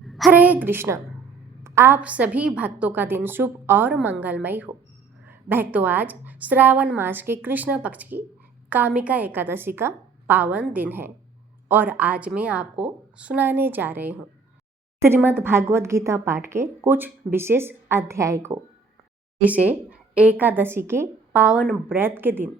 हरे कृष्ण। आप सभी भक्तों का दिन शुभ और मंगलमय हो। भक्तों, आज श्रावण मास के कृष्ण पक्ष की कामिका एकादशी का पावन दिन है और आज मैं आपको सुनाने जा रही हूँ श्रीमद् भागवत गीता पाठ के कुछ विशेष अध्याय को, जिसे एकादशी के पावन व्रत के दिन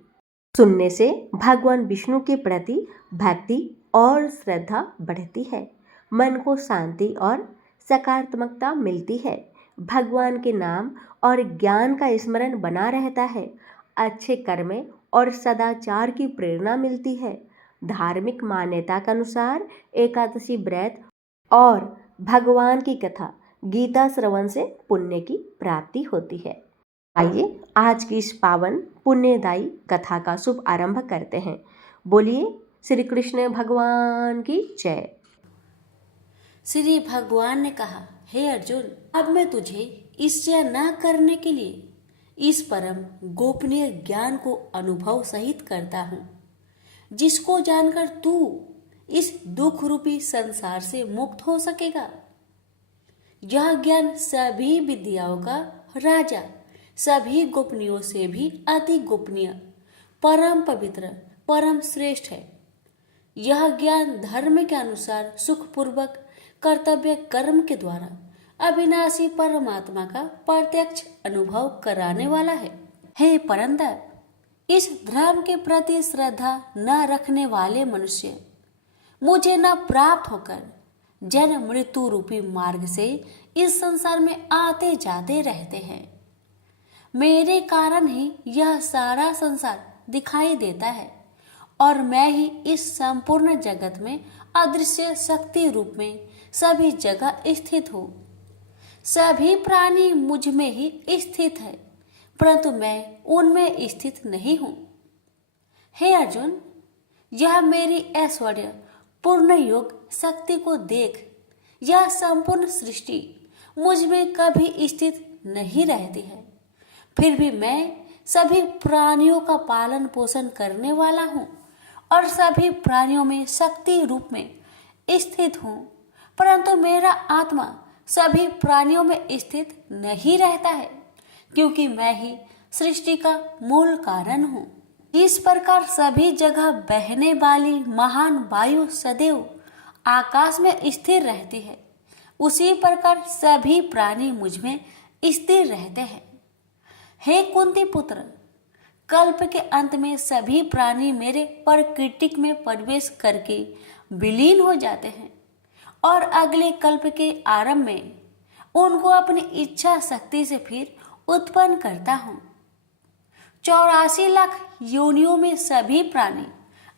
सुनने से भगवान विष्णु के प्रति भक्ति और श्रद्धा बढ़ती है, मन को शांति और सकारात्मकता मिलती है, भगवान के नाम और ज्ञान का स्मरण बना रहता है, अच्छे कर्म और सदाचार की प्रेरणा मिलती है। धार्मिक मान्यता के अनुसार एकादशी व्रत और भगवान की कथा गीता श्रवण से पुण्य की प्राप्ति होती है। आइए आज की इस पावन पुण्यदायी कथा का शुभ आरंभ करते हैं। बोलिए श्री कृष्ण भगवान की जय। श्री भगवान ने कहा, हे अर्जुन, अब मैं तुझे ईर्ष्या न करने के लिए इस परम गोपनीय ज्ञान को अनुभव सहित करता हूँ, जिसको जानकर तू इस दुख रूपी संसार से मुक्त हो सकेगा। यह ज्ञान सभी विद्याओं का राजा, सभी गोपनीयों से भी अति गोपनीय, परम पवित्र, परम श्रेष्ठ है। यह ज्ञान धर्म के अनुसार सुखपूर्वक कर्तव्य कर्म के द्वारा अविनाशी परमात्मा का प्रत्यक्ष अनुभव कराने वाला है। हे परंतप, इस धर्म के प्रति श्रद्धा न रखने वाले मनुष्य मुझे न प्राप्त होकर जन्म मृत्यु रूपी मार्ग से इस संसार में आते जाते रहते हैं। मेरे कारण ही यह सारा संसार दिखाई देता है और मैं ही इस संपूर्ण जगत में अदृश्य शक्ति रूप में सभी जगह स्थित हूँ। सभी प्राणी मुझ में ही स्थित है, परंतु मैं उनमें स्थित नहीं हूँ। हे अर्जुन, यह मेरी ऐश्वर्य पूर्ण योग शक्ति को देख। यह संपूर्ण सृष्टि मुझ में कभी स्थित नहीं रहती है, फिर भी मैं सभी प्राणियों का पालन पोषण करने वाला हूँ और सभी प्राणियों में शक्ति रूप में स्थित हूँ, परंतु मेरा आत्मा सभी प्राणियों में स्थित नहीं रहता है, क्योंकि मैं ही सृष्टि का मूल कारण हूँ। इस प्रकार सभी जगह बहने वाली महान वायु सदैव आकाश में स्थिर रहती है, उसी प्रकार सभी प्राणी मुझ में स्थिर रहते हैं। हे कुंती पुत्र, कल्प के अंत में सभी प्राणी मेरे प्रकृतिक में प्रवेश करके विलीन हो जाते हैं और अगले कल्प के आरंभ में उनको अपनी इच्छा शक्ति से फिर उत्पन्न करता हूँ। 84 लाख योनियों में सभी प्राणी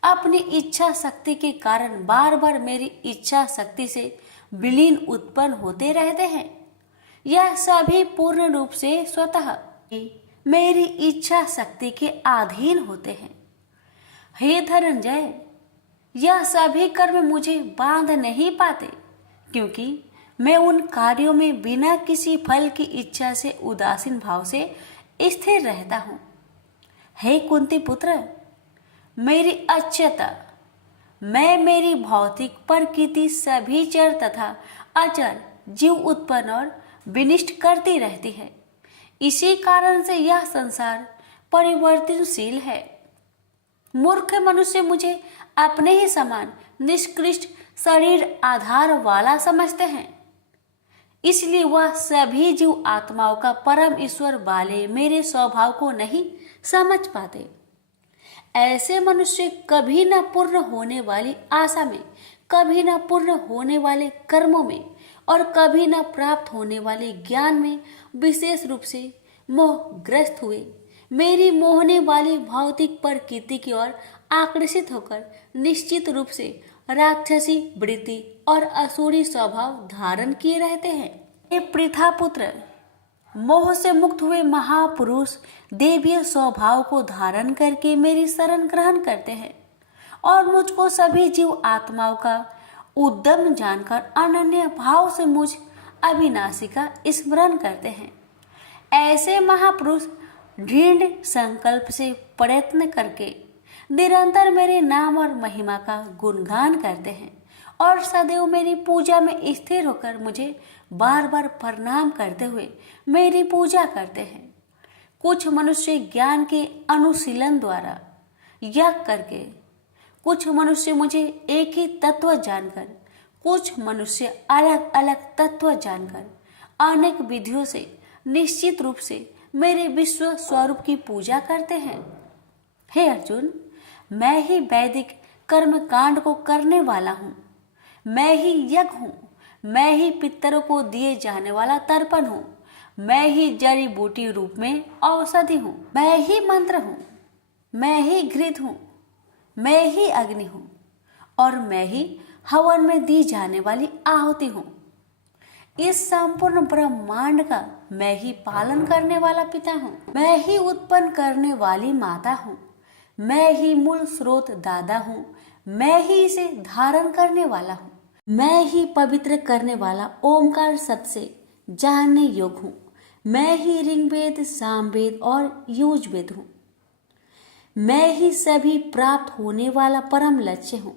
अपनी इच्छा शक्ति के कारण बार बार मेरी इच्छा शक्ति से विलीन उत्पन्न होते रहते हैं। यह सभी पूर्ण रूप से स्वतः मेरी इच्छा शक्ति के अधीन होते हैं। हे धनंजय, यह सभी कर्म मुझे बांध नहीं पाते, क्योंकि मैं उन कार्यों में बिना किसी फल की इच्छा से उदासीन भाव से स्थिर रहता हूँ। हे कुंती पुत्र, मेरी अच्युता, मैं मेरी भौतिक प्रकृति सभी चर तथा अचर जीव उत्पन्न और विनिष्ट करती रहती है। इसी कारण से यह संसार परिवर्तनशील है। मूर्ख मनुष्य मुझे अपने ही समान निष्कृष्ट शरीर आधार वाला समझते हैं, इसलिए वह सभी जीव आत्माओं का परम ईश्वर वाले मेरे स्वभाव को नहीं समझ पाते। ऐसे मनुष्य कभी न पूर्ण होने वाली आशा में, कभी न पूर्ण होने वाले कर्मों में और कभी न प्राप्त होने वाले ज्ञान में विशेष रूप से मोहग्रस्त हुए मेरी मोहने वाली भौतिक प्रकृति की ओर आकर्षित होकर निश्चित रूप से राक्षसी वृत्ति और असुरी स्वभाव धारण किए रहते हैं। हे पृथा पुत्र, मोह से मुक्त हुए महापुरुष देवीय स्वभाव को धारण करके मेरी शरण ग्रहण करते हैं और मुझको सभी जीव आत्माओं का उद्यम जानकर अनन्य भाव से मुझ अविनाशी का स्मरण करते हैं। ऐसे महापुरुष दृढ़ संकल्प से प्रयत्न करके निरंतर मेरे नाम और महिमा का गुणगान करते हैं और सदैव मेरी पूजा में स्थिर होकर मुझे बार बार प्रणाम करते हुए मेरी पूजा करते हैं। कुछ मनुष्य ज्ञान के अनुशीलन द्वारा यज्ञ करके, कुछ मनुष्य मुझे एक ही तत्व जानकर, कुछ मनुष्य अलग अलग तत्व जानकर अनेक विधियों से निश्चित रूप से मेरे विश्व स्वरूप की पूजा करते हैं। हे अर्जुन, मैं ही वैदिक कर्म कांड को करने वाला हूँ, मैं ही यज्ञ हूँ, मैं ही पितरों को दिए जाने वाला तर्पण हूँ, मैं ही जड़ी बूटी रूप में औषधि हूँ, मैं ही मंत्र हूँ, मैं ही घृत हूँ, मैं ही अग्नि हूँ और मैं ही हवन में दी जाने वाली आहुति हूँ। इस संपूर्ण ब्रह्मांड का मैं ही पालन करने वाला पिता हूँ, मैं ही उत्पन्न करने वाली माता हूँ, मैं ही मूल स्रोत दादा हूँ, मैं ही इसे धारण करने वाला हूँ, मैं ही पवित्र करने वाला ओमकार शब्द से जानने योग्य हूँ, मैं ही ऋग्वेद, सामवेद और यजुर्वेद हूँ, मैं ही सभी प्राप्त होने वाला परम लक्ष्य हूँ,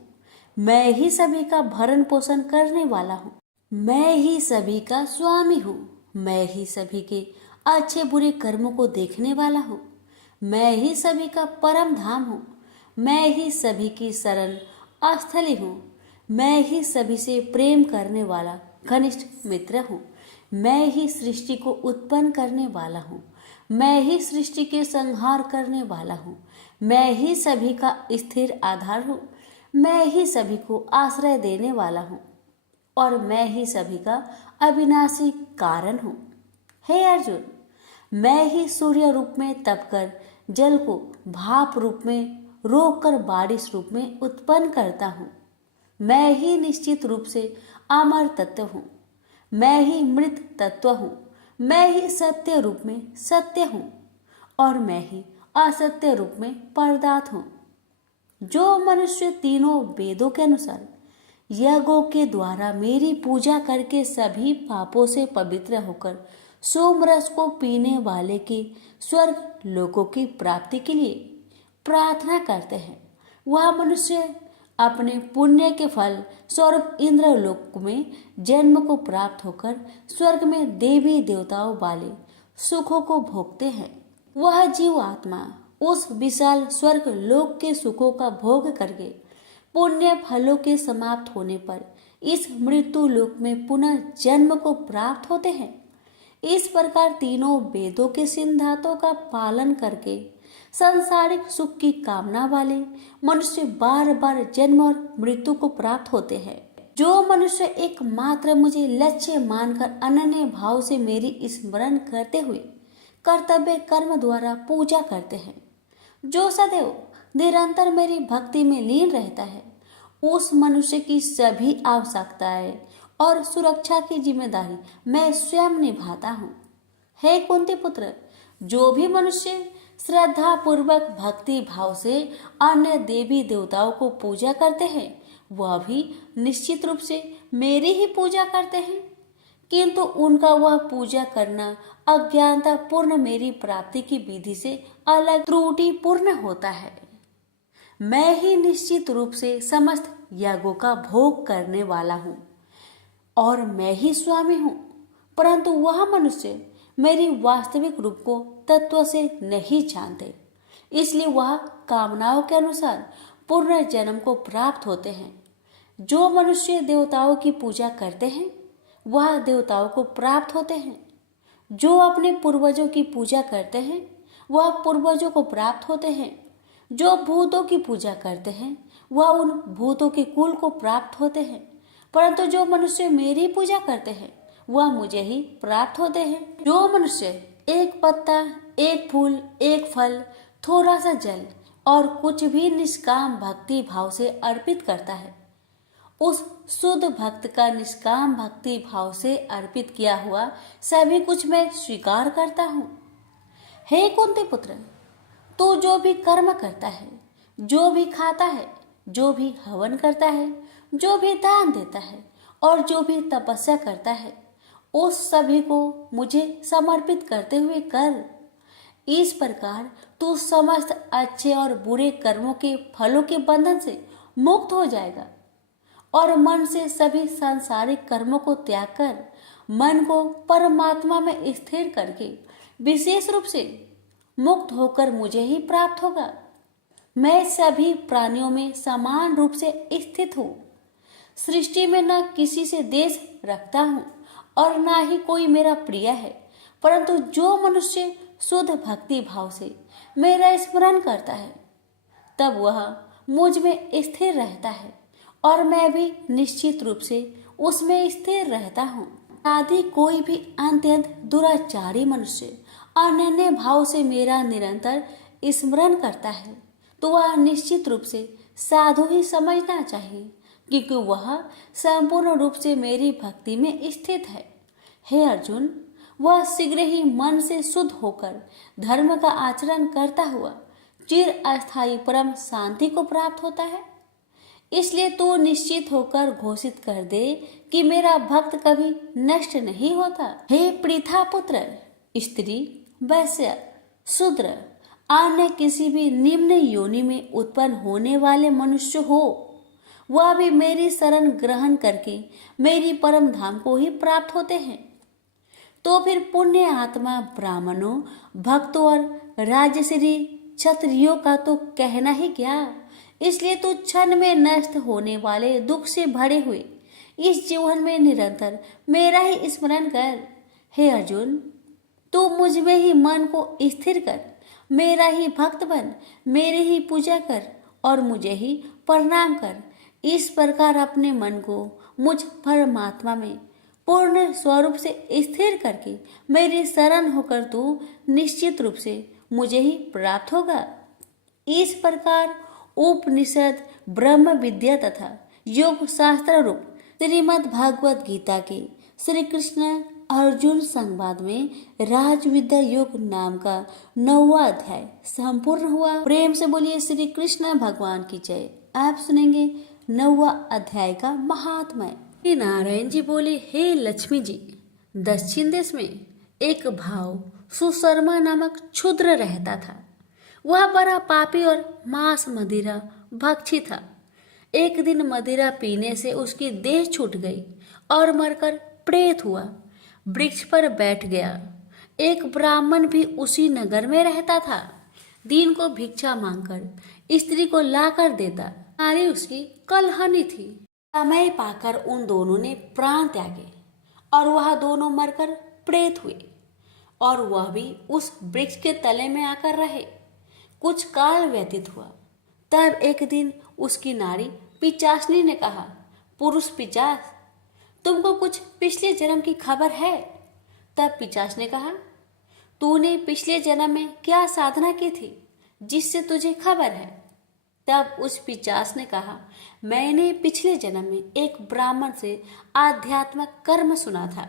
मैं ही सभी का भरण पोषण करने वाला हूँ, मैं ही सभी का स्वामी हूँ, मैं ही सभी के अच्छे बुरे कर्मों को देखने वाला हूँ, मैं ही सभी का परम धाम हूँ, मैं ही सभी की शरण स्थली हूँ, मैं ही सभी से प्रेम करने वाला घनिष्ठ मित्र हूँ, मैं ही सृष्टि को उत्पन्न करने वाला हूँ, मैं ही सृष्टि के संहार करने वाला हूँ, मैं ही सभी का स्थिर आधार हूँ, मैं ही सभी को आश्रय देने वाला हूँ और मैं ही सभी का अविनाशी कारण हूँ। हे अर्जुन, मैं ही सूर्य रूप में तपकर जल को भाप रूप में रोककर बारिश रूप में उत्पन्न करता हूँ, मैं ही निश्चित रूप से अमर तत्व हूँ, मैं ही मृत तत्व हूँ, मैं ही सत्य रूप में सत्य हूँ और मैं ही असत्य रूप में पदार्थ हूँ। जो मनुष्य तीनों वेदों के अनुसार यज्ञों के द्वारा मेरी पूजा करके सभी पापों से पवित्र होकर सोमरस को पीने वाले की स्वर्ग लोकों की प्राप्ति के लिए प्रार्थना करते हैं, वह मनुष्य अपने पुण्य के फल स्वरूप इंद्रलोक में जन्म को प्राप्त होकर स्वर्ग में देवी देवताओं वाले सुखों को भोगते हैं। वह जीव आत्मा उस विशाल स्वर्ग लोक के सुखों का भोग करके पुण्य फलों के समाप्त होने पर इस मृत्यु लोक में पुनः जन्म को प्राप्त होते हैं। इस प्रकार तीनों वेदों के सिद्धांतों का पालन करके सांसारिक सुख की कामना वाले मनुष्य बार बार जन्म और मृत्यु को प्राप्त होते हैं। जो मनुष्य एकमात्र मुझे लक्ष्य मानकर अनन्य भाव से मेरी स्मरण करते हुए कर्तव्य कर्म द्वारा पूजा करते हैं, जो सदैव निरंतर मेरी भक्ति में लीन रहता है, उस मनुष्य की सभी आवश्यकताएं और सुरक्षा की जिम्मेदारी मैं स्वयं निभाता हूँ। हे कुंती पुत्र, जो भी मनुष्य श्रद्धा पूर्वक भक्ति भाव से अन्य देवी देवताओं को पूजा करते हैं, वह भी निश्चित रूप से मेरी ही पूजा करते हैं, किंतु उनका वह पूजा करना अज्ञानता पूर्ण मेरी प्राप्ति की विधि से अलग त्रुटि पूर्ण होता है। मैं ही निश्चित रूप से समस्त यागों का भोग करने वाला हूँ और मैं ही स्वामी हूँ, परंतु वह मनुष्य मेरी वास्तविक रूप को तत्व से नहीं जानते, इसलिए वह कामनाओं के अनुसार पूर्ण जन्म को प्राप्त होते हैं। जो मनुष्य देवताओं की पूजा करते हैं वह देवताओं को प्राप्त होते हैं, जो अपने पूर्वजों की पूजा करते हैं वह पूर्वजों को प्राप्त होते हैं, जो भूतों की पूजा करते हैं वह उन भूतों के कुल को प्राप्त होते हैं, परंतु जो मनुष्य मेरी पूजा करते हैं वह मुझे ही प्राप्त होते हैं। जो मनुष्य एक पत्ता, एक फूल, एक फल, थोड़ा सा जल और कुछ भी निष्काम भक्ति भाव से अर्पित करता है, उस शुद्ध भक्त का निष्काम भक्ति भाव से अर्पित किया हुआ सभी कुछ मैं स्वीकार करता हूँ। हे कुंती पुत्र, तू जो भी कर्म करता है, जो भी खाता है, जो भी हवन करता है, जो भी दान देता है और जो भी तपस्या करता है, उस सभी को मुझे समर्पित करते हुए कर। इस प्रकार तू समस्त अच्छे और बुरे कर्मों के फलों के बंधन से मुक्त हो जाएगा और मन से सभी सांसारिक कर्मों को त्याग कर मन को परमात्मा में स्थिर करके विशेष रूप से मुक्त होकर मुझे ही प्राप्त होगा। मैं सभी प्राणियों में समान रूप से स्थित हूँ। सृष्टि में न किसी से देश रखता हूँ और न ही कोई मेरा प्रिय है, परंतु जो मनुष्य शुद्ध भक्ति भाव से मेरा स्मरण करता है तब वह मुझ में स्थिर रहता है और मैं भी निश्चित रूप से उसमें स्थिर रहता हूँ। यदि कोई भी अत्यंत दुराचारी मनुष्य अनन्य भाव से मेरा निरंतर स्मरण करता है तो वह निश्चित रूप से साधु ही समझना चाहिए, क्योंकि वह संपूर्ण रूप से मेरी भक्ति में स्थित है। हे अर्जुन, वह शीघ्र ही मन से शुद्ध होकर धर्म का आचरण करता हुआ चिर अस्थायी परम शांति को प्राप्त होता है। इसलिए तू निश्चित होकर घोषित कर दे कि मेरा भक्त कभी नष्ट नहीं होता। हे पृथा पुत्र, स्त्री, वैश्य, शूद्र, अन्य किसी भी निम्न योनि में उत्पन्न होने वाले मनुष्य हो, वह भी मेरी शरण ग्रहण करके मेरी परम धाम को ही प्राप्त होते हैं। तो फिर पुण्य आत्मा ब्राह्मणों, भक्तों और राजश्री क्षत्रियों का तो कहना ही क्या। इसलिए तू क्षण में नष्ट होने वाले दुख से भरे हुए इस जीवन में निरंतर मेरा ही स्मरण कर। हे अर्जुन, तू मुझ में ही मन को स्थिर कर, मेरा ही भक्त बन, मेरे ही पूजा कर और मुझे ही प्रणाम कर। इस प्रकार अपने मन को मुझ परमात्मा में पूर्ण स्वरूप से स्थिर करके मेरी शरण होकर तू निश्चित रूप से मुझे ही प्राप्त होगा। इस प्रकार उपनिषद, ब्रह्म विद्या तथा योग शास्त्र रूप श्रीमद् भागवत गीता के श्री कृष्ण अर्जुन संवाद में राजविद्या योग नाम का 9वां अध्याय संपूर्ण हुआ। प्रेम से बोलिए श्री कृष्ण भगवान की जय। आप सुनेंगे 9वां अध्याय का महात्म्य। श्री नारायण जी बोले, हे लक्ष्मी जी, दक्षिण देश में एक भाव सुशर्मा नामक क्षुद्र रहता था। वह बड़ा पापी और मांस मदिरा भक्षी था। एक दिन मदिरा पीने से उसकी देह छूट गई और मरकर प्रेत हुआ। वृक्ष पर बैठ गया। एक ब्राह्मण भी उसी नगर में रहता था। दिन को भिक्षा मांगकर स्त्री को लाकर देता। नारी उसकी कलहनी थी। समय पाकर उन दोनों ने प्राण त्यागे और वह दोनों मरकर प्रेत हुए और वह भी उस वृक्ष के तले में आकर रहे। कुछ काल व्यतीत हुआ। तब एक दिन उसकी नारी पिचासनी ने कहा, पुरुष पिचास, तुमको कुछ पिछले जन्म की खबर है? तब पिचास ने कहा, तूने पिछले जन्म में क्या साधना की थी जिससे तुझे खबर है? तब उस पिचास ने कहा, मैंने पिछले जन्म में एक ब्राह्मण से आध्यात्मिक कर्म सुना था।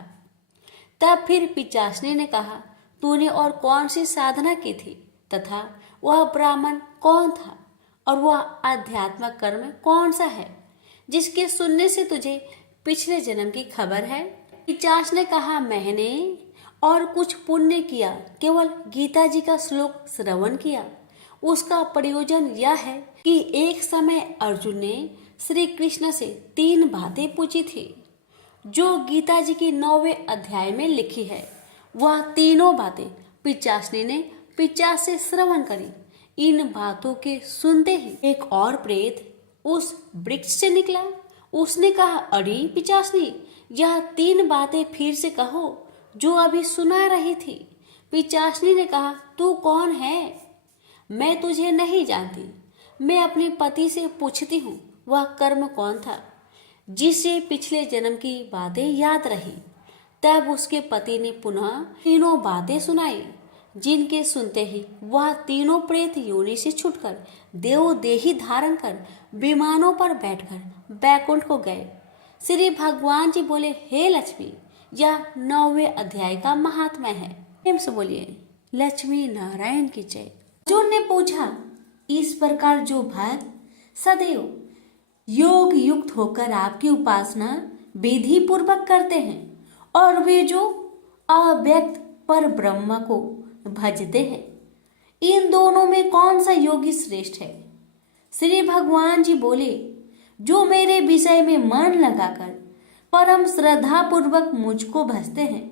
तब फिर पिचासनी ने कहा, तूने और कौन सी साधना की थी तथा वह ब्राह्मण कौन था और वह आध्यात्मिक कर्म कौन सा है जिसके सुनने से तुझे पिछले जन्म की खबर है? पिचास ने कहा, मैंने और कुछ पुण्य किया, केवल गीता जी का श्लोक श्रवण किया। उसका प्रयोजन यह है कि एक समय अर्जुन ने श्री कृष्ण से 3 बातें पूछी थी जो गीता जी की 9वें अध्याय में लिखी है। वह तीनों बातें पिचासनी ने पिचास से श्रवण करी। इन बातों के सुनते ही एक और प्रेत उस वृक्ष से निकला। उसने कहा, अरे पिचासनी, यह 3 बातें फिर से कहो जो अभी सुना रही थी। पिचासनी ने कहा, तू कौन है? मैं तुझे नहीं जानती। मैं अपने पति से पूछती हूँ वह कर्म कौन था जिससे पिछले जन्म की बातें याद रही। तब उसके पति ने पुनः तीनों बातें सुनाई जिनके सुनते ही वह तीनों प्रेत योनि से छूटकर देव देही धारण कर विमानों पर बैठकर बैकुंठ को गए। श्री भगवान जी बोले, हे लक्ष्मी, यह 9वें अध्याय का महात्म्य है। प्रेम से बोलिए लक्ष्मी नारायण की जय। अर्जुन ने पूछा, इस प्रकार जो भक्त सदैव योग युक्त होकर आपकी उपासना विधि पूर्वक करते हैं और वे जो अव्यक्त पर ब्रह्म को भजते हैं, इन दोनों में कौन सा योगी श्रेष्ठ है? श्री भगवान जी बोले, जो मेरे विषय में मन लगाकर परम श्रद्धा पूर्वक मुझको भजते हैं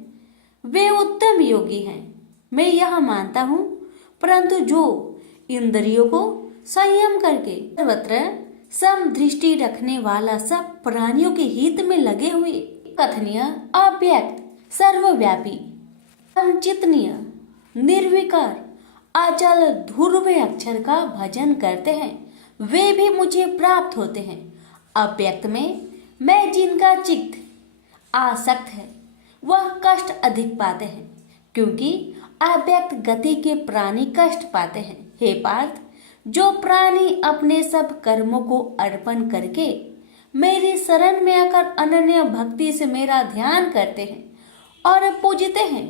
वे उत्तम योगी हैं, मैं यह मानता हूँ। परंतु जो इंद्रियों को संयम करके सर्वत्र समदृष्टि रखने वाला सब प्राणियों के हित में लगे हुए कथनीय, अव्यक्त, सर्वव्यापी, अचिंतनीय, निर्विकार, अचल ध्रुव अक्षर का भजन करते हैं वे भी मुझे प्राप्त होते हैं। अव्यक्त में मैं जिनका चित्त आसक्त है वह कष्ट अधिक पाते हैं, क्योंकि अव्यक्त गति के प्राणी कष्ट पाते हैं। हे पार्थ, जो प्राणी अपने सब कर्मों को अर्पण करके मेरी शरण में आकर अनन्य भक्ति से मेरा ध्यान करते हैं और पूजते हैं,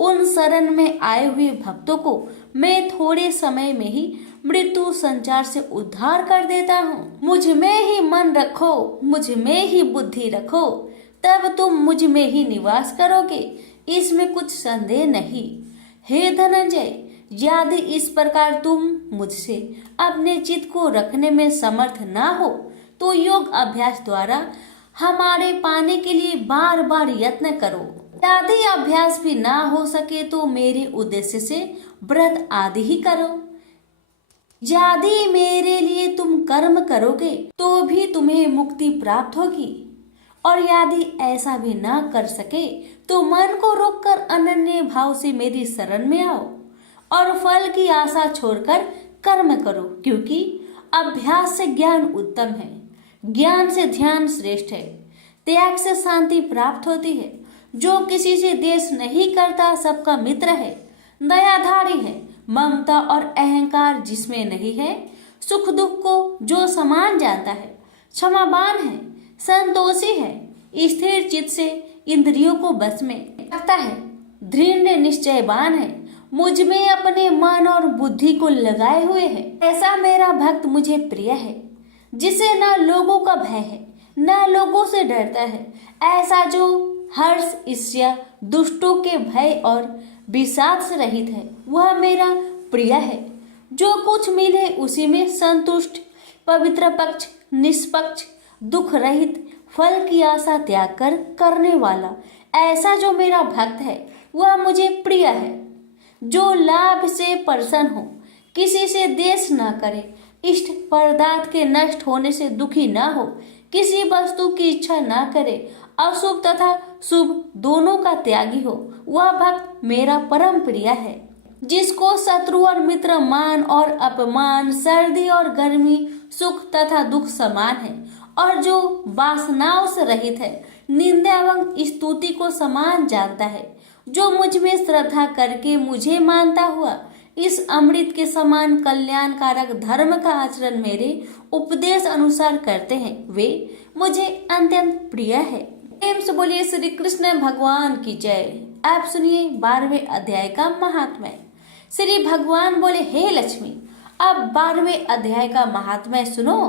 उन शरण में आए हुए भक्तों को मैं थोड़े समय में ही मृत्यु संचार से उद्धार कर देता हूँ। मुझ में ही मन रखो, मुझ में ही बुद्धि रखो, तब तुम मुझ में ही निवास करोगे, इसमें कुछ संदेह नहीं। हे धनंजय, यदि इस प्रकार तुम मुझसे अपने चित्त को रखने में समर्थ ना हो तो योग अभ्यास द्वारा हमारे पाने के लिए बार बार यत्न करो। यदि अभ्यास भी ना हो सके तो मेरे उद्देश्य से व्रत आदि ही करो। यदि मेरे लिए तुम कर्म करोगे तो भी तुम्हें मुक्ति प्राप्त होगी, और यदि ऐसा भी ना कर सके तो मन को रोककर अनन्य भाव से मेरी शरण में आओ और फल की आशा छोड़कर कर्म करो, क्योंकि अभ्यास से ज्ञान उत्तम है, ज्ञान से ध्यान श्रेष्ठ है, त्याग से शांति प्राप्त होती है। जो किसी से द्वेष नहीं करता सबका मित्र है, दयाधारी है, ममता और अहंकार जिसमें नहीं है, सुख दुख को जो समान जानता है, क्षमावान है, संतोषी है, स्थिर चित्त से इंद्रियों को बस में रखता है, दृढ़ निश्चयवान है, मुझ में अपने मन और बुद्धि को लगाए हुए है, ऐसा मेरा भक्त मुझे प्रिय है, जिसे न लोगों का भय है न लोगों से डरता है। ऐसा जो हर्ष, ईर्ष्या, दुष्टों के भय और विषाद से रहित है वह मेरा प्रिय है। जो कुछ मिले उसी में संतुष्ट, पवित्र पक्ष, निष्पक्ष, दुख रहित, फल की आशा त्याग कर करने वाला, ऐसा जो मेरा भक्त है वह मुझे प्रिय है। जो लाभ से प्रसन्न हो, किसी से द्वेष न करे, इष्ट पदार्थ के नष्ट होने से दुखी न हो, किसी वस्तु की इच्छा न करे, अशुभ तथा शुभ दोनों का त्यागी हो, वह भक्त मेरा परम प्रिय है। जिसको शत्रु और मित्र, मान और अपमान, सर्दी और गर्मी, सुख तथा दुख समान है, और जो वासनाओं से रहित है, निंदा एवं स्तुति को समान जानता है, जो मुझ में श्रद्धा करके मुझे मानता हुआ इस अमृत के समान कल्याणकारक धर्म का आचरण मेरे उपदेश अनुसार करते हैं, वे मुझे अत्यंत प्रिय है। प्रेम से बोलिए श्री कृष्ण भगवान की जय। आप सुनिए 12वें अध्याय का महात्म्य। श्री भगवान बोले, हे लक्ष्मी, अब 12वें अध्याय का महात्म्य सुनो।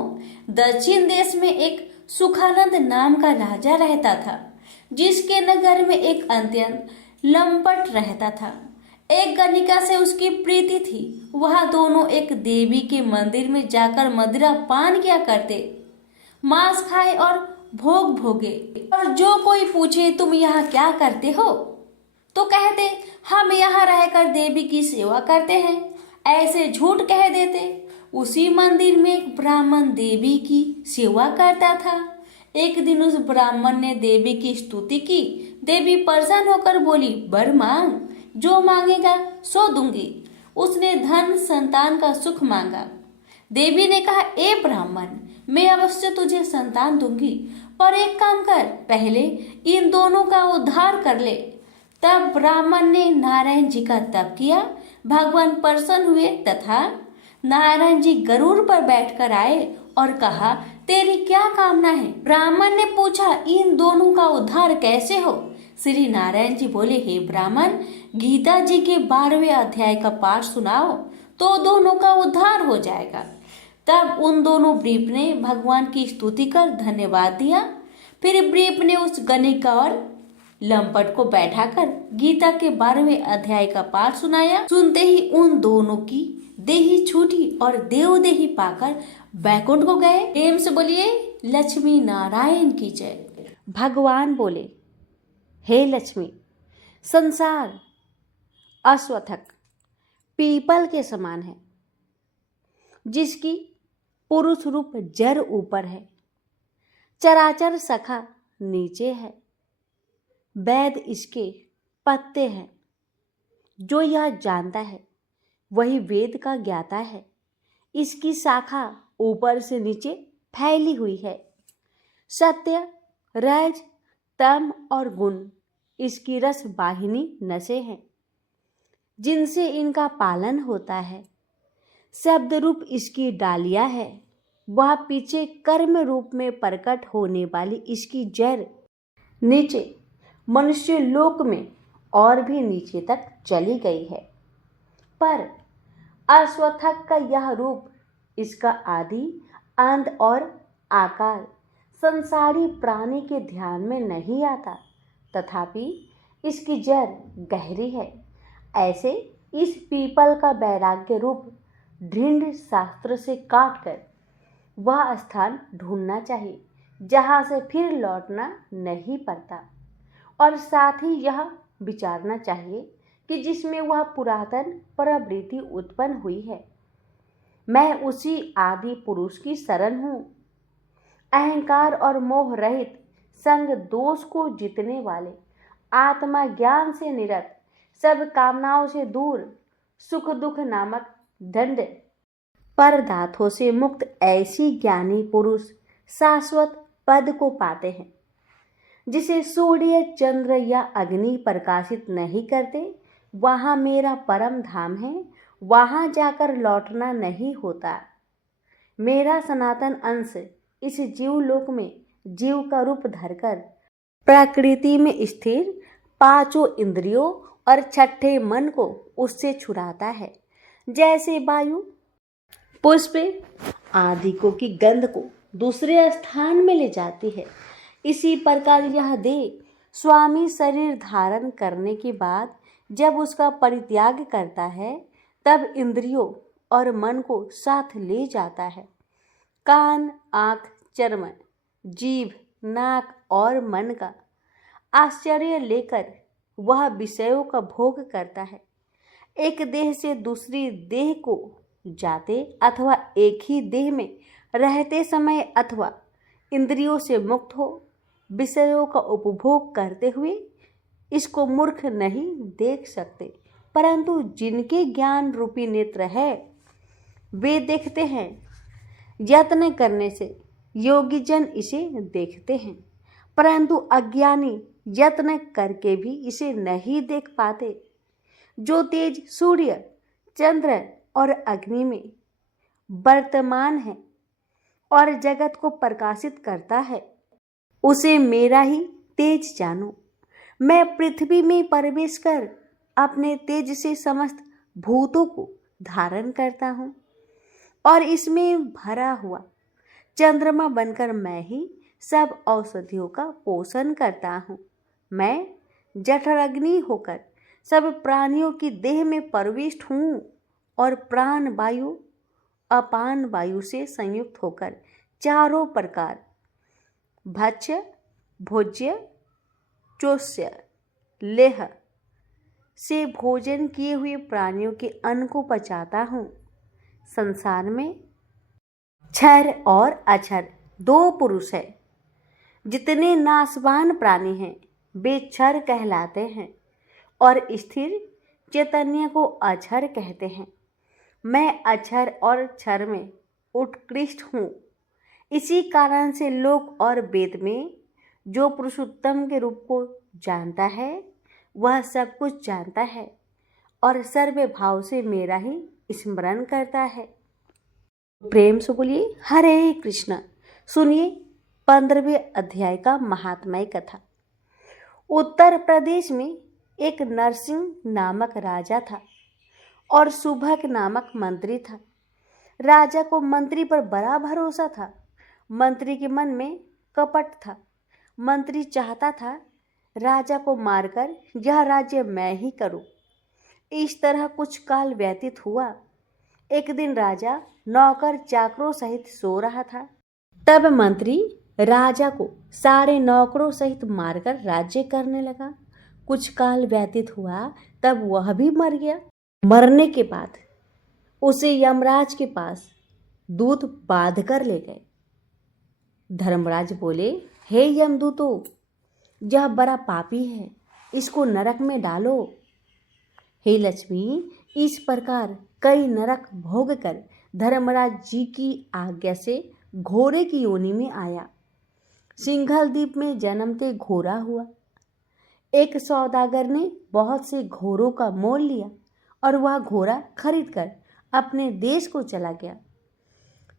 दक्षिण देश में एक सुखानंद नाम का राजा रहता था, जिसके नगर में एक अत्यंत लंपट रहता था। एक गणिका से उसकी प्रीति थी। वह दोनों एक देवी के मंदिर में जाकर मदिरा पान किया करते, मांस खाए और भोग भोगे। और जो कोई पूछे तुम यहाँ क्या करते हो, तो कहते हम यहाँ रहकर देवी की सेवा करते हैं, ऐसे झूठ कह देते। उसी मंदिर में एक ब्राह्मण देवी की सेवा करता था। एक दिन उस ब्राह्मण ने देवी की स्तुति की। देवी प्रसन्न होकर बोली, वर मांग, जो मांगेगा सो दूंगी। उसने धन, संतान का सुख मांगा। देवी ने कहा, ए ब्राह्मण, मैं अवश्य तुझे संतान दूंगी, पर एक काम कर, पहले इन दोनों का उद्धार कर ले। तब ब्राह्मण ने नारायण जी का तप किया। भगवान प्रसन्न हुए तथा नारायण जी गरुड़ पर बैठकर आए और कहा, तेरी क्या कामना है? ब्राह्मण ने पूछा, इन दोनों का उद्धार कैसे हो? श्री नारायण जी बोले, हे ब्राह्मण, गीता जी के 12वें अध्याय का पाठ सुनाओ तो दोनों का उद्धार हो जाएगा। तब उन दोनों ब्रीप ने भगवान की स्तुति कर धन्यवाद दिया। फिर ब्रीप ने उस गणिका और लंपट को बैठाकर गीता के 12वें अध्याय का पाठ सुनाया। सुनते ही उन दोनों की देही छूटी और देवदेही पाकर बैकुंठ को गए। प्रेम से बोलिए लक्ष्मी नारायण की जय। भगवान बोले, हे लक्ष्मी, संसार अश्वत्थक पीपल के समान है, जिसकी पुरुष रूप जड़ ऊपर है, चराचर सखा नीचे है, वेद इसके पत्ते हैं। जो यह जानता है वही वेद का ज्ञाता है। इसकी शाखा ऊपर से नीचे फैली हुई है। सत्य, रज, तम और गुण इसकी रस वाहिनी नसें हैं, जिनसे इनका पालन होता है। शब्द रूप इसकी डालियां है। वह पीछे कर्म रूप में प्रकट होने वाली इसकी जड़ नीचे मनुष्य लोक में और भी नीचे तक चली गई है। पर अश्वत्थक का यह रूप, इसका आदि, अंत और आकार संसारी प्राणी के ध्यान में नहीं आता, तथापि इसकी जड़ गहरी है। ऐसे इस पीपल का वैराग्य रूप दृढ़ शास्त्र से काटकर वह स्थान ढूंढना चाहिए जहाँ से फिर लौटना नहीं पड़ता, और साथ ही यह विचारना चाहिए कि जिसमें वह पुरातन प्रवृत्ति उत्पन्न हुई है। मैं उसी आदि पुरुष की शरण हूँ। अहंकार और मोह रहित, संग दोष को जीतने वाले, आत्मा ज्ञान से निरत, सब कामनाओं से दूर, सुख दुख नामक दंड पदार्थों से मुक्त ऐसी ज्ञानी पुरुष शाश्वत पद को पाते हैं, जिसे सूर्य, चंद्र या अग्नि प्रकाशित नहीं करते। वहाँ मेरा परम धाम है, वहाँ जाकर लौटना नहीं होता। मेरा सनातन अंश इस जीवलोक में जीव का रूप धरकर प्रकृति में स्थिर पांचों इंद्रियों और छठे मन को उससे छुड़ाता है। जैसे वायु पुष्प आदि को की गंध को दूसरे स्थान में ले जाती है, इसी प्रकार यह देह स्वामी शरीर धारण करने के बाद जब उसका परित्याग करता है, तब इंद्रियों और मन को साथ ले जाता है। कान, आँख, चर्म, जीभ, नाक और मन का आश्चर्य लेकर वह विषयों का भोग करता है। एक देह से दूसरी देह को जाते अथवा एक ही देह में रहते समय अथवा इंद्रियों से मुक्त हो विषयों का उपभोग करते हुए इसको मूर्ख नहीं देख सकते, परंतु जिनके ज्ञान रूपी नेत्र है वे देखते हैं। यत्न करने से योगी जन इसे देखते हैं, परंतु अज्ञानी यत्न करके भी इसे नहीं देख पाते। जो तेज सूर्य, चंद्र और अग्नि में वर्तमान है और जगत को प्रकाशित करता है, उसे मेरा ही तेज जानो। मैं पृथ्वी में प्रवेश कर अपने तेज से समस्त भूतों को धारण करता हूँ और इसमें भरा हुआ चंद्रमा बनकर मैं ही सब औषधियों का पोषण करता हूँ। मैं जठराग्नि होकर सब प्राणियों की देह में प्रविष्ट हूँ और प्राण वायु अपान वायु से संयुक्त होकर चारों प्रकार भक्ष्य, भोज्य, चोष्य, लेह से भोजन किए हुए प्राणियों के अन्न को पचाता हूँ। संसार में क्षर और अक्षर दो पुरुष है। जितने नाशवान प्राणी हैं वे क्षर कहलाते हैं और स्थिर चैतन्य को अक्षर कहते हैं। मैं अक्षर और क्षर में उत्कृष्ट हूँ। इसी कारण से लोक और वेद में जो पुरुषोत्तम के रूप को जानता है वह सब कुछ जानता है और सर्व भाव से मेरा ही स्मरण करता है। प्रेम से बोलिए हरे कृष्ण। सुनिए 15वें अध्याय का महात्म्य कथा। उत्तर प्रदेश में एक नरसिंह नामक राजा था और सुभग नामक मंत्री था। राजा को मंत्री पर बड़ा भरोसा था। मंत्री के मन में कपट था। मंत्री चाहता था राजा को मारकर यह राज्य मैं ही करूं। इस तरह कुछ काल व्यतीत हुआ। एक दिन राजा नौकर चाकरों सहित सो रहा था। तब मंत्री राजा को सारे नौकरों सहित मारकर राज्य करने लगा। कुछ काल व्यतीत हुआ, तब वह भी मर गया। मरने के बाद उसे यमराज के पास दूत बांध कर ले गए। धर्मराज बोले, हे यमदूतों, यह बड़ा पापी है, इसको नरक में डालो। हे लक्ष्मी, इस प्रकार कई नरक भोग कर धर्मराज जी की आज्ञा से घोड़े की योनि में आया। सिंघल द्वीप में जन्मते घोड़ा हुआ। एक सौदागर ने बहुत से घोड़ों का मोल लिया और वह घोड़ा खरीद कर अपने देश को चला गया।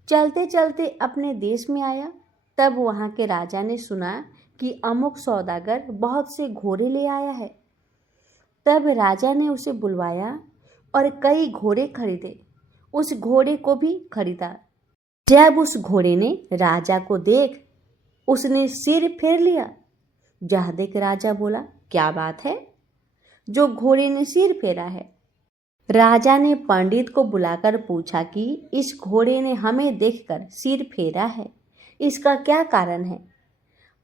चलते चलते अपने देश में आया, तब वहाँ के राजा ने सुना कि अमुक सौदागर बहुत से घोड़े ले आया है। तब राजा ने उसे बुलवाया और कई घोड़े खरीदे। उस घोड़े को भी खरीदा। जब उस घोड़े ने राजा को देख, उसने सिर फेर लिया। यह देख राजा बोला, क्या बात है, जो घोड़े ने सिर फेरा है? राजा ने पंडित को बुलाकर पूछा कि इस घोड़े ने हमें देखकर सिर फेरा है, इसका क्या कारण है?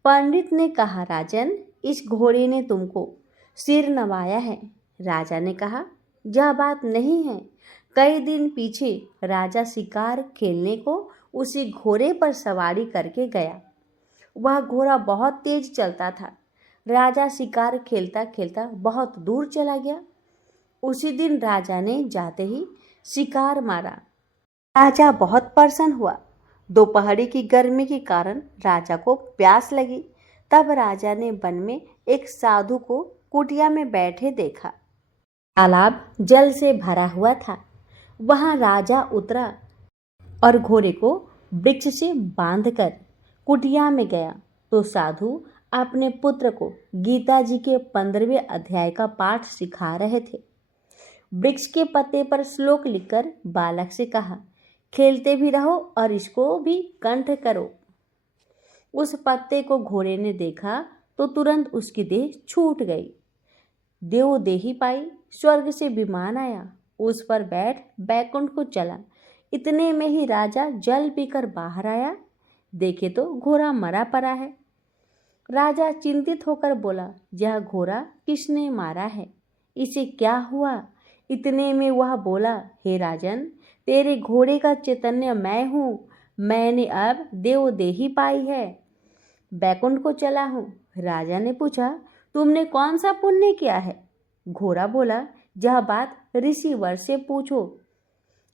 पंडित ने कहा, राजन, इस घोड़े ने तुमको सिर नवाया है। राजा ने कहा, यह बात नहीं है। कई दिन पीछे राजा शिकार खेलने को उसी घोड़े पर सवारी करके गया। वह घोड़ा बहुत तेज चलता था। राजा शिकार खेलता खेलता बहुत दूर चला गया। उसी दिन राजा ने जाते ही शिकार मारा। राजा बहुत प्रसन्न हुआ। दोपहरी की गर्मी के कारण राजा को प्यास लगी। तब राजा ने वन में एक साधु को कुटिया में बैठे देखा। तालाब जल से भरा हुआ था। वहां राजा उतरा और घोड़े को वृक्ष से बांधकर कुटिया में गया तो साधु अपने पुत्र को गीता जी के 15वें अध्याय का पाठ सिखा रहे थे। वृक्ष के पत्ते पर श्लोक लिखकर बालक से कहा, खेलते भी रहो और इसको भी कंठ करो। उस पत्ते को घोड़े ने देखा तो तुरंत उसकी देह छूट गई। देवदेही पाई, स्वर्ग से विमान आया, उस पर बैठ बैकुंठ को चला। इतने में ही राजा जल पीकर बाहर आया, देखे तो घोड़ा मरा पड़ा है। राजा चिंतित होकर बोला, यह घोड़ा किसने मारा है, इसे क्या हुआ? इतने में वह बोला, हे राजन, तेरे घोड़े का चैतन्य मैं हूँ। मैंने अब देवदेही पाई है, बैकुंठ को चला हूँ। राजा ने पूछा, तुमने कौन सा पुण्य किया है? घोड़ा बोला, यह बात ऋषिवर से पूछो।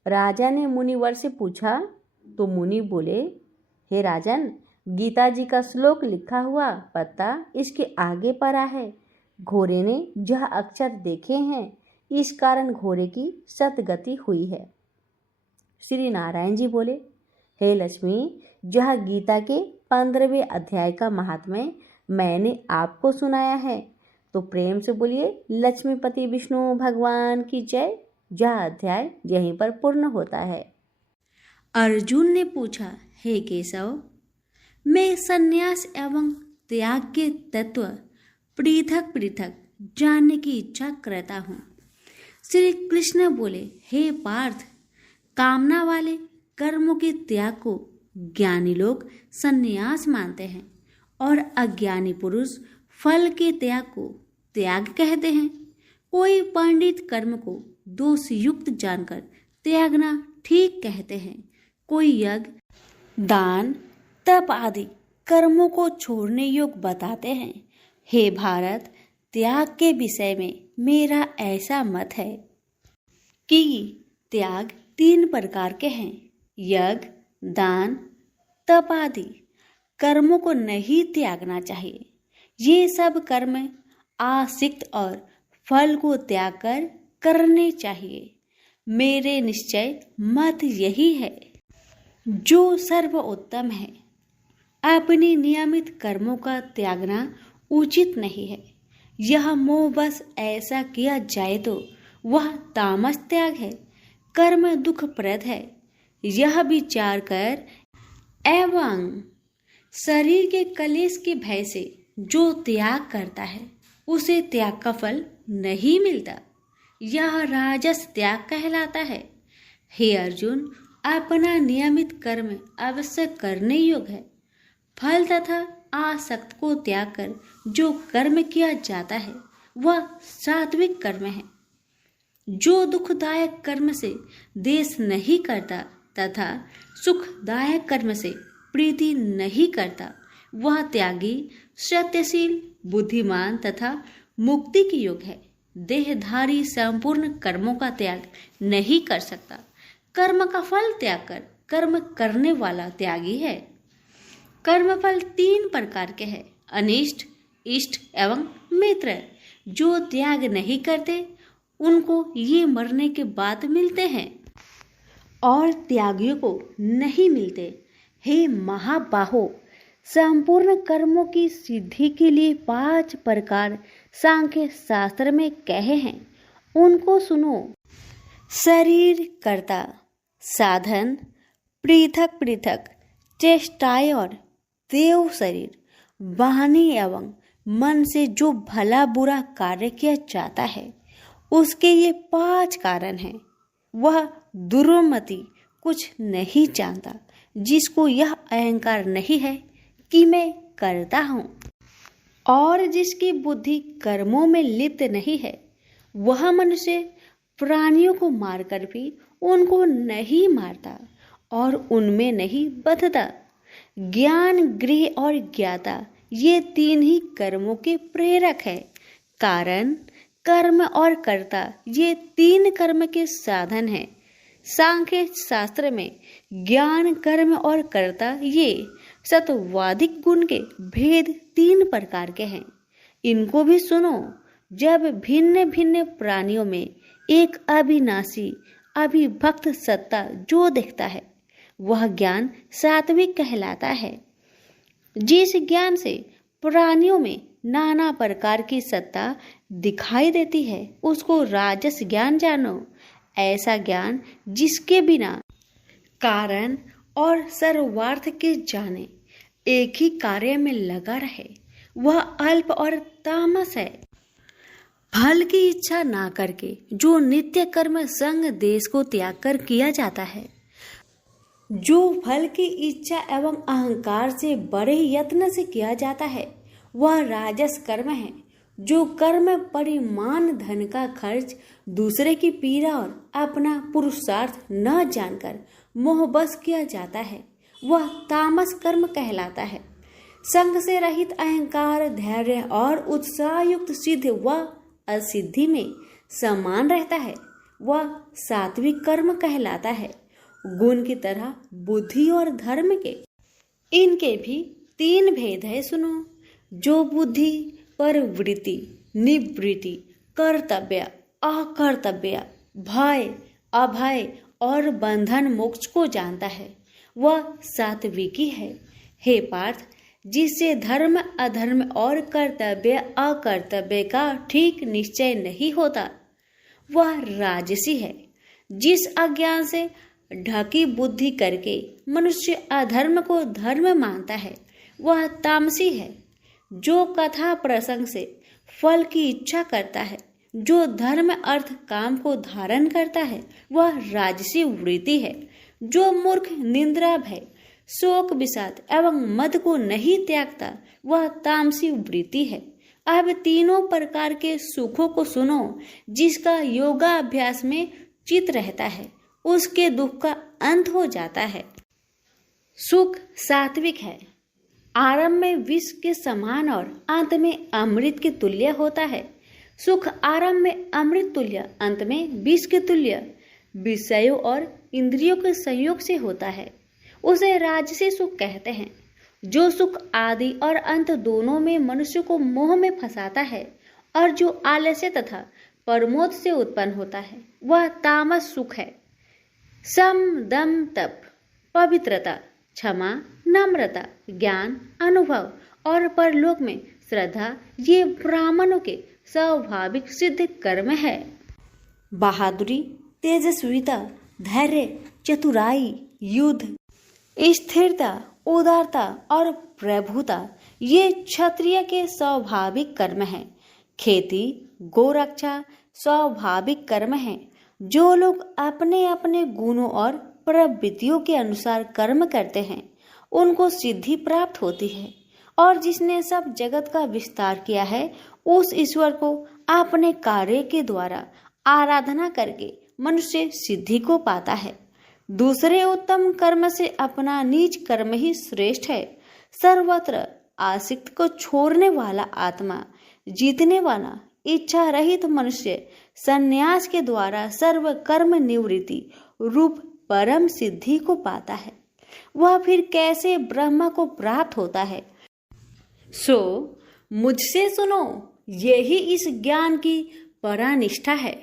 राजा ने मुनिवर से पूछा तो मुनि बोले, हे राजन, गीता जी का श्लोक लिखा हुआ पत्ता इसके आगे पड़ा है। घोड़े ने यह अक्षर देखे हैं, इस कारण घोड़े की सतगति हुई है। श्री नारायण जी बोले, हे लक्ष्मी, यह गीता के 15वें अध्याय का महात्म्य मैंने आपको सुनाया है, तो प्रेम से बोलिए लक्ष्मीपति विष्णु भगवान की जय। यह अध्याय यहीं पर पूर्ण होता है। अर्जुन ने पूछा, हे केशव, मैं संन्यास एवं त्याग के तत्व पृथक पृथक जानने की इच्छा करता हूँ। श्री कृष्ण बोले, हे पार्थ, कामना वाले कर्मों के त्याग को ज्ञानी लोग संन्यास मानते हैं और अज्ञानी पुरुष फल के त्याग को त्याग कहते हैं। कोई पंडित कर्म को दोष युक्त जानकर त्यागना ठीक कहते हैं। कोई यज्ञ, दान, तप आदि कर्मों को छोड़ने योग्य बताते हैं। हे भारत, त्याग के विषय में मेरा ऐसा मत है कि त्याग 3 प्रकार के हैं। यज्ञ, दान, तप आदि कर्मों को नहीं त्यागना चाहिए। ये सब कर्म आसक्त और फल को त्याग कर करने चाहिए। मेरे निश्चय मत यही है जो सर्वोत्तम है। अपने नियमित कर्मों का त्यागना उचित नहीं है। यह मोह बस ऐसा किया जाए तो वह तामस त्याग है, कर्म दुखप्रद है। यह विचार कर एवं शरीर के कलेश के भय से जो त्याग करता है उसे त्याग का फल नहीं मिलता। यह राजस त्याग कहलाता है। हे अर्जुन, अपना नियमित कर्म अवश्य करने योग्य है। फल तथा आसक्त को त्याग कर जो कर्म किया जाता है वह सात्विक कर्म है। जो दुखदायक कर्म से देश नहीं करता तथा सुखदायक कर्म से प्रीति नहीं करता वह त्यागी, सत्यशील, बुद्धिमान तथा मुक्ति की योग है। देहधारी संपूर्ण कर्मों का त्याग नहीं कर सकता। कर्म का फल त्याग कर कर्म करने वाला त्यागी है। कर्मफल 3 प्रकार के हैं, अनिष्ट, इष्ट एवं मित्र। जो त्याग नहीं करते उनको ये मरने के बाद मिलते हैं और त्यागियों को नहीं मिलते। हे महाबाहो, संपूर्ण कर्मों की सिद्धि के लिए 5 प्रकार सांख्य शास्त्र में कहे हैं, उनको सुनो। शरीर कर्ता, साधन, पृथक पृथक चेष्टाएं और देव शरीर, वाणी एवं मन से जो भला बुरा कार्य किया जाता है उसके ये 5 कारण हैं। वह दुर्मति कुछ नहीं जानता जिसको यह अहंकार नहीं है कि मैं करता हूँ, और जिसकी बुद्धि कर्मों में लिप्त नहीं है वह मनुष्य प्राणियों को मारकर भी उनको नहीं मारता और उनमें नहीं बंधता। ज्ञान, गृह और ज्ञाता ये 3 ही कर्मों के प्रेरक है। कारण, कर्म और कर्ता ये 3 कर्म के साधन हैं। सांख्य शास्त्र में ज्ञान, कर्म और कर्ता ये सत्वादिक गुण के भेद 3 प्रकार के हैं, इनको भी सुनो। जब भिन्न भिन्न प्राणियों में एक अविनाशी अभिभक्त सत्ता जो दिखता है वह ज्ञान सात्विक कहलाता है। जिस ज्ञान से प्राणियों में नाना प्रकार की सत्ता दिखाई देती है उसको राजस ज्ञान जानो। ऐसा ज्ञान जिसके बिना कारण और सर्वार्थ के जाने एक ही कार्य में लगा रहे वह अल्प और तामस है। फल की इच्छा ना करके जो नित्य कर्म संग देश को त्याग कर किया जाता है, जो फल की इच्छा एवं अहंकार से बड़े यत्न से किया जाता है वह राजस कर्म है। जो कर्म परिमाण धन का खर्च, दूसरे की पीड़ा और अपना पुरुषार्थ न जानकर मोहबस किया जाता है वह तामस कर्म कहलाता है। संग से रहित अहंकार, धैर्य और उत्साह युक्त सिद्ध व असिद्धि में समान रहता है वह सात्विक कर्म कहलाता है। गुण की तरह बुद्धि और धर्म के इनके भी 3 भेद है, सुनो। जो बुद्धि पर वृत्ति, निवृत्ति, कर्तव्य, अकर्तव्य, भय, अभय और बंधन मोक्ष को जानता है वह सात्विकी है। हे पार्थ, जिससे धर्म अधर्म और कर्तव्य अकर्तव्य का ठीक निश्चय नहीं होता वह राजसी है। जिस अज्ञान से ढकी बुद्धि करके मनुष्य अधर्म को धर्म मानता है वह तामसी है। जो कथा प्रसंग से फल की इच्छा करता है, जो धर्म अर्थ काम को धारण करता है वह राजसी वृत्ति है। जो मूर्ख, निंद्रा, भय, शोक, विषाद एवं मद को नहीं त्यागता वह तामसी वृत्ति है। अब 3 प्रकार के सुखों को सुनो। जिसका योगाभ्यास में चित रहता है उसके दुख का अंत हो जाता है। सुख सात्विक है, आरंभ में विष के समान और अंत में अमृत के तुल्य होता है। सुख आरंभ में अमृत तुल्य, अंत में विष के तुल्य विषयों और इंद्रियों के संयोग से होता है, उसे राजसी सुख कहते हैं। जो सुख आदि और अंत दोनों में मनुष्य को मोह में फंसाता है और जो आलस्य तथा प्रमोद से उत्पन्न होता है वह तामस सुख है। सम, दम, तप, पवित्रता, क्षमा, नम्रता, ज्ञान, अनुभव और परलोक में श्रद्धा ये ब्राह्मणों के स्वाभाविक सिद्ध कर्म है। बहादुरी, तेजस्विता, धैर्य, चतुराई, युद्ध, स्थिरता, उदारता और प्रभुता ये क्षत्रिय के स्वाभाविक कर्म हैं। खेती, गोरक्षा स्वाभाविक कर्म है। जो लोग अपने अपने गुणों और प्रवृत्तियों के अनुसार कर्म करते हैं उनको सिद्धि प्राप्त होती है, और जिसने सब जगत का विस्तार किया है उस ईश्वर को अपने कार्य के द्वारा आराधना करके मनुष्य सिद्धि को पाता है। दूसरे उत्तम कर्म से अपना निज कर्म ही श्रेष्ठ है। सर्वत्र आसक्त को छोड़ने वाला आत्मा, जीतने वाला इच्छा रहित मनुष्य संन्यास के द्वारा सर्व कर्म निवृत्ति रूप परम सिद्धि को पाता है। वह फिर कैसे ब्रह्म को प्राप्त होता है? सो मुझसे सुनो, यही इस ज्ञान की परानिष्ठा है।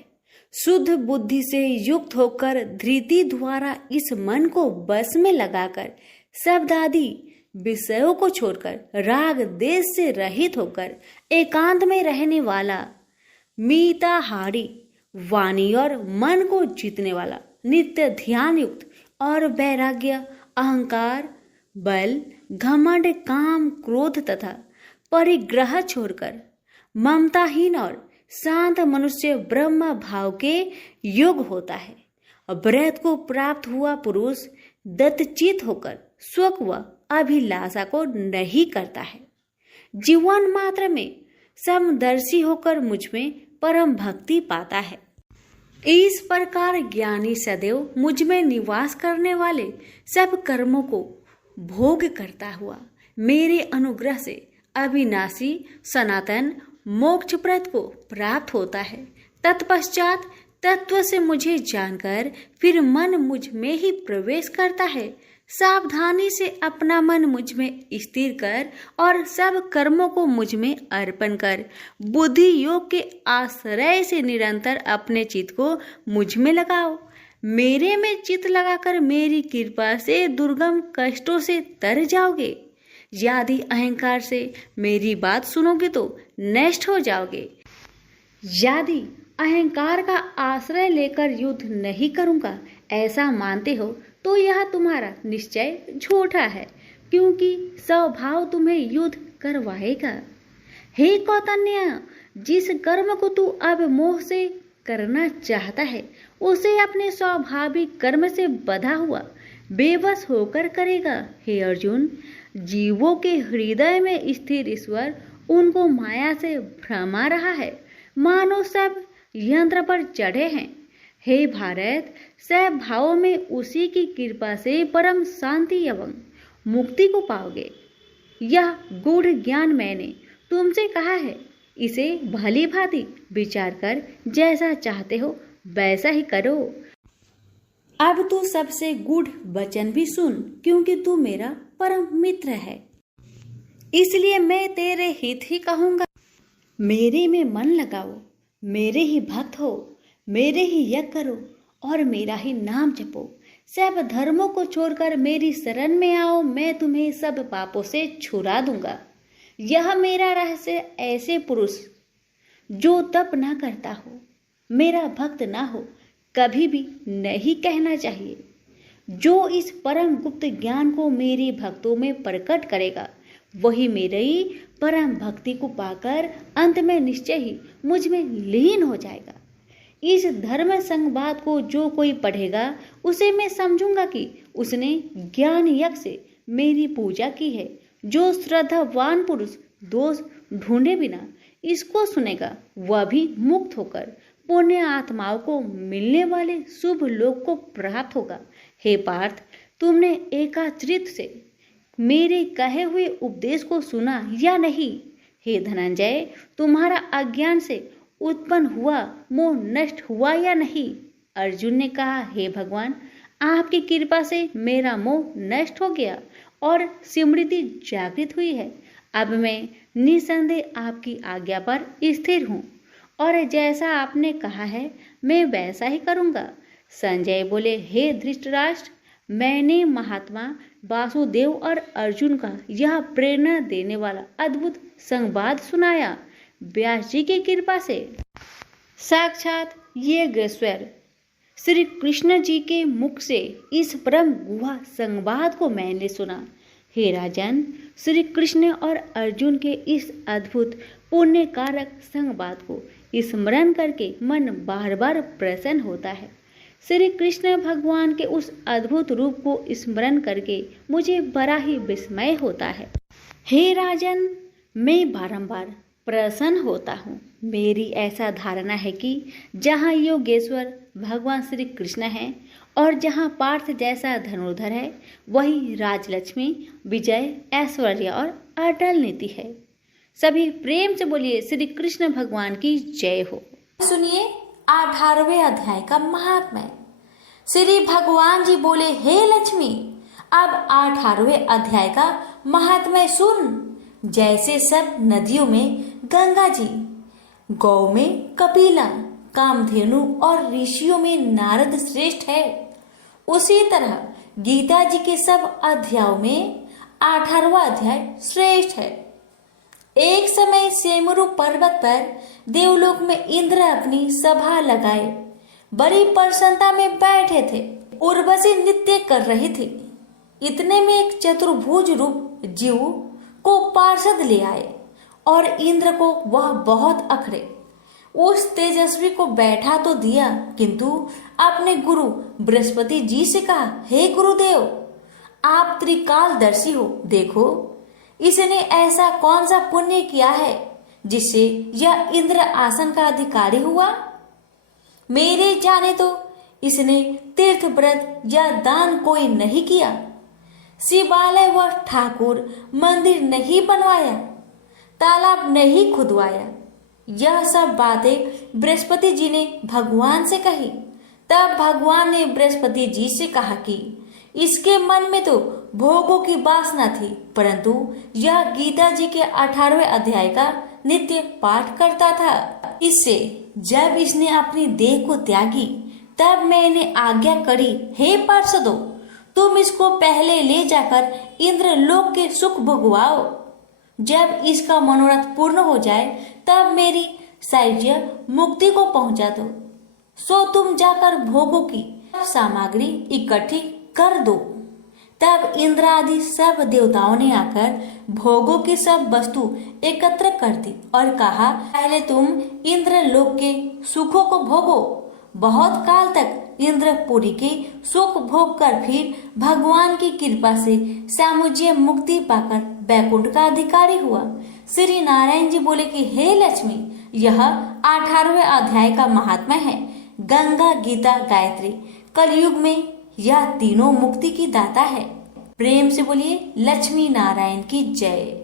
शुद्ध बुद्धि से युक्त होकर धृति द्वारा इस मन को बस में लगाकर शब्द आदि विषयों को छोड़कर राग देश से रहित होकर एकांत में रहने वाला, मीताहारी वाणी और मन को जीतने वाला, नित्य ध्यान युक्त और वैराग्य, अहंकार, बल, घमंड, काम, क्रोध तथा परिग्रह छोड़कर ममताहीन और शांत मनुष्य ब्रह्म भाव के योग होता है। ब्रह्म को प्राप्त हुआ पुरुष दत्तचित होकर सुख व अभिलाषा को नहीं करता है। जीवन मात्र में समदर्शी होकर मुझ में परम भक्ति पाता है। इस प्रकार ज्ञानी सदैव मुझ में निवास करने वाले सब कर्मों को भोग करता हुआ मेरे अनुग्रह से अविनाशी सनातन मोक्षप्रद को प्राप्त होता है। तत्पश्चात तत्व से मुझे जानकर फिर मन मुझ में ही प्रवेश करता है। सावधानी से अपना मन मुझ में स्थिर कर और सब कर्मों को मुझ में अर्पण कर बुद्धि योग के आश्रय से निरंतर अपने चित्त को मुझ में लगाओ। मेरे में चित्त लगाकर मेरी कृपा से दुर्गम कष्टों से तर जाओगे। यदि अहंकार से मेरी बात सुनोगे तो नष्ट हो जाओगे। यदि अहंकार का आश्रय लेकर युद्ध नहीं करूंगा ऐसा मानते हो तो यह तुम्हारा निश्चय झूठा है, क्योंकि स्वभाव तुम्हें युद्ध करवाएगा। हे कौतन्य, जिस कर्म को तू अब मोह से करना चाहता है उसे अपने स्वाभाविक कर्म से बंधा हुआ बेबस होकर करेगा। हे अर्जुन, जीवों के हृदय में स्थिर ईश्वर उनको माया से भ्रमा रहा है, मानो सब यंत्र पर चढ़े हैं। हे भारत, सब भावों में उसी की कृपा से परम शांति एवं मुक्ति को पाओगे। यह गूढ़ ज्ञान मैंने तुमसे कहा है, इसे भली भांति विचार कर जैसा चाहते हो वैसा ही करो। अब तू सबसे गूढ़ वचन भी सुन, क्योंकि तू मेरा परम मित्र है, इसलिए मैं तेरे हित ही कहूंगा। मेरे में मन लगाओ, मेरे ही भक्त हो, मेरे ही यज्ञ करो और मेरा ही नाम जपो। सब धर्मों को छोड़कर मेरी शरण में आओ, मैं तुम्हें सब पापों से छुड़ा दूंगा। यह मेरा रहस्य ऐसे पुरुष जो तप ना करता हो, मेरा भक्त ना हो, कभी भी नहीं कहना चाहिए। जो इस परम गुप्त ज्ञान को मेरे भक्तों में प्रकट करेगा वही मेरी परम भक्ति को पाकर अंत में निश्चय ही मुझ में लीन हो जाएगा। इस धर्म संवाद को जो कोई पढ़ेगा उसे मैं समझूंगा कि उसने ज्ञान यज्ञ से मेरी पूजा की है। जो श्रद्धावान पुरुष दोष ढूंढे बिना इसको सुनेगा वह भी मुक्त होकर पुण्य आत्माओं को मिलने वाले शुभ लोक को प्राप्त होगा। हे पार्थ, तुमने एकाचित्त से मेरे कहे हुए उपदेश को सुना या नहीं? हे धनंजय, तुम्हारा अज्ञान से उत्पन्न हुआ मोह नष्ट हुआ या नहीं? अर्जुन ने कहा, हे भगवान, आपकी कृपा से मेरा मोह नष्ट हो गया और स्मृति जागृत हुई है। अब मैं निसंदेह आपकी आज्ञा पर स्थिर हूँ और जैसा आपने कहा है मैं वैसा ही करूँगा। संजय बोले, हे धृतराष्ट्र, मैंने महात्मा वासुदेव और अर्जुन का यह प्रेरणा देने वाला अद्भुत संवाद सुनाया व्यास जी की कृपा से। साक्षात ये स्वर श्री कृष्ण जी के मुख से इस परम गुहा संवाद को मैंने सुना। हे राजन, श्री कृष्ण और अर्जुन के इस अद्भुत पुण्य कारक संवाद को स्मरण करके मन बार बार प्रसन्न होता है। श्री कृष्ण भगवान के उस अद्भुत रूप को स्मरण करके मुझे बड़ा ही विस्मय होता है। हे राजन, मैं बारंबार प्रसन्न होता हूँ। मेरी ऐसा धारणा है कि जहाँ योगेश्वर भगवान श्री कृष्ण हैं और जहाँ पार्थ जैसा धनुर्धर है, वही राजलक्ष्मी, विजय, ऐश्वर्य और अटल नीति है। सभी प्रेम से बोलिए श्री कृष्ण भगवान की जय हो। सुनिए 18वें अध्याय का महात्म्य। श्री भगवान जी बोले, हे लक्ष्मी, अब 18वें अध्याय का महात्म्य सुन। जैसे सब नदियों में गंगा जी, गौ में कपिला, कामधेनु और ऋषियों में नारद श्रेष्ठ है, उसी तरह गीता जी के सब अध्यायों में 18वां अध्याय श्रेष्ठ है। एक समय सेमरु पर्वत पर देवलोक में इंद्र अपनी सभा लगाए बड़ी प्रसन्नता में बैठे थे। उर्वशी नृत्य कर रही थी। इतने में एक चतुर्भुज रूप जीव को पार्षद ले आए और इंद्र को वह बहुत अखरे। उस तेजस्वी को बैठा तो दिया, किंतु अपने गुरु बृहस्पति जी से कहा, हे गुरुदेव, आप त्रिकालदर्शी हो, देखो इसने ऐसा कौन सा पुण्य किया है जिससे यह इंद्र आसन का अधिकारी हुआ। मेरे जाने तो इसने तीर्थ व्रत या दान कोई नहीं किया, शिवालय व ठाकुर मंदिर नहीं बनवाया, तालाब नहीं खुदवाया। यह सब बातें बृहस्पति जी ने भगवान से कही। तब भगवान ने बृहस्पति जी से कहा कि इसके मन में तो भोगों की वासना थी, परंतु यह गीता जी के 18वें अध्याय का नित्य पाठ करता था। इससे जब इसने अपनी देह को त्यागी, तब मैंने आज्ञा करी, हे पार्षदों, तुम इसको पहले ले जाकर इंद्र लोक के सुख भोगवाओ। जब इसका मनोरथ पूर्ण हो जाए, तब मेरी सायुज्य मुक्ति को पहुंचा दो। सो तुम जाकर भोगों की सामग्री इकट्ठी कर दो। तब इंद्र आदि सब देवताओं ने आकर भोगों की सब वस्तु एकत्र कर दी और कहा, पहले तुम इंद्र लोक के सुखों को भोगो। बहुत काल तक इंद्रपुरी के सुख भोग कर फिर भगवान की कृपा से सामुज्य मुक्ति पाकर बैकुंठ का अधिकारी हुआ। श्री नारायण जी बोले कि हे लक्ष्मी, यह 18वें अध्याय का महात्मा है। गंगा, गीता, गायत्री, कलयुग में यह तीनों मुक्ति की दाता है। प्रेम से बोलिए लक्ष्मी नारायण की जय।